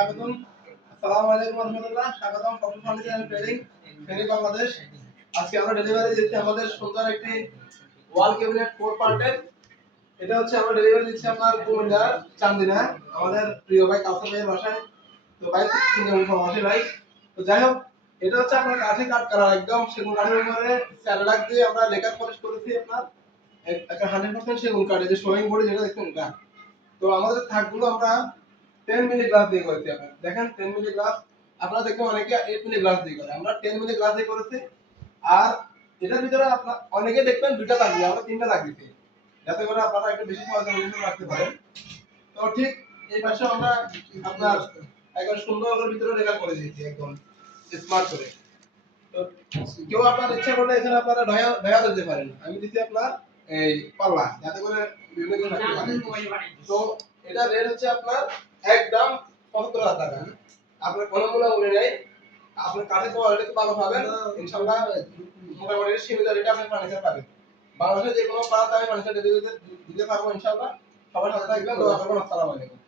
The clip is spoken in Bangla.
স্বাগতম। আসসালামু আলাইকুম ওয়া রাহমাতুল্লাহ। স্বাগতম photo furniture and trading Feni Bangladesh. আজকে আমরা ডেলিভারি দিচ্ছি আমাদের সুন্দর একটি ওয়াল ক্যাবিনেট 4 পার্টের। এটা হচ্ছে আমরা ডেলিভারি দিচ্ছি আপনার কুমিল্লা চান্দিনা আমাদের প্রিয় ভাই কাউসার ভাইয়ের বাসায়। তো ভাই তিনি অংশে ভাই। তো যাই হোক, এটা হচ্ছে আপনার কাঠে কাট করা একদম সেগুন কাঠের উপরে স্যালাড দিয়ে আমরা লেকার পলিশ করেছি আপনার একটা 100% সেগুন কাঠ, এই যে শোয়িং বোর্ডে যেটা দেখছেন এটা। তো আমাদের থাকগুলো আমরা 10 মিলি গ্লাস দিয়ে করেছি। আপনারা দেখেন 10 মিলি গ্লাস, আপনারা দেখবেন অনেকে 8 মিলি গ্লাস দিয়ে করে, আমরা 10 মিলি গ্লাস দিয়ে করেছি। আর এটার ভিতরে আপনারা অনেকে দেখবেন দুইটা লাগবে, আমরা তিনটা লাগিয়েছি যাতে করে আপনারা একটু বেশি পয়সা রাখতে পারেন। তো ঠিক এই পাশে আমরা আপনার একবার সুন্দর করে ভিতরে রেখা করে দিয়েছি একদম স্মার্ট করে। তো কেউ আপনার ইচ্ছা করলে এখানে আপনারা ঢায়া দিতে পারেন। আমি দিচ্ছি আপনার এই পাল্লা যাতে করে বিভিন্ন কিছু রাখতে পারেন। তো এটা রেট হচ্ছে আপনার একদম ৭৫,০০০ টাকা। আপনার কোনো মূল্য নেই, আপনি কাঠের কোয়ালিটি ভালো পাবেন ইনশাআল্লাহ। মোটামুটি সীমিত রেটে আপনি ফার্নিচার পাবেন। বাংলাদেশের যে কোনো প্রান্তে আমি ফার্নিচার দিতে পারবো ইনশাআল্লাহ। সবার সাথে থাকবেন। দোয়া করবেন। আসসালামু আলাইকুম।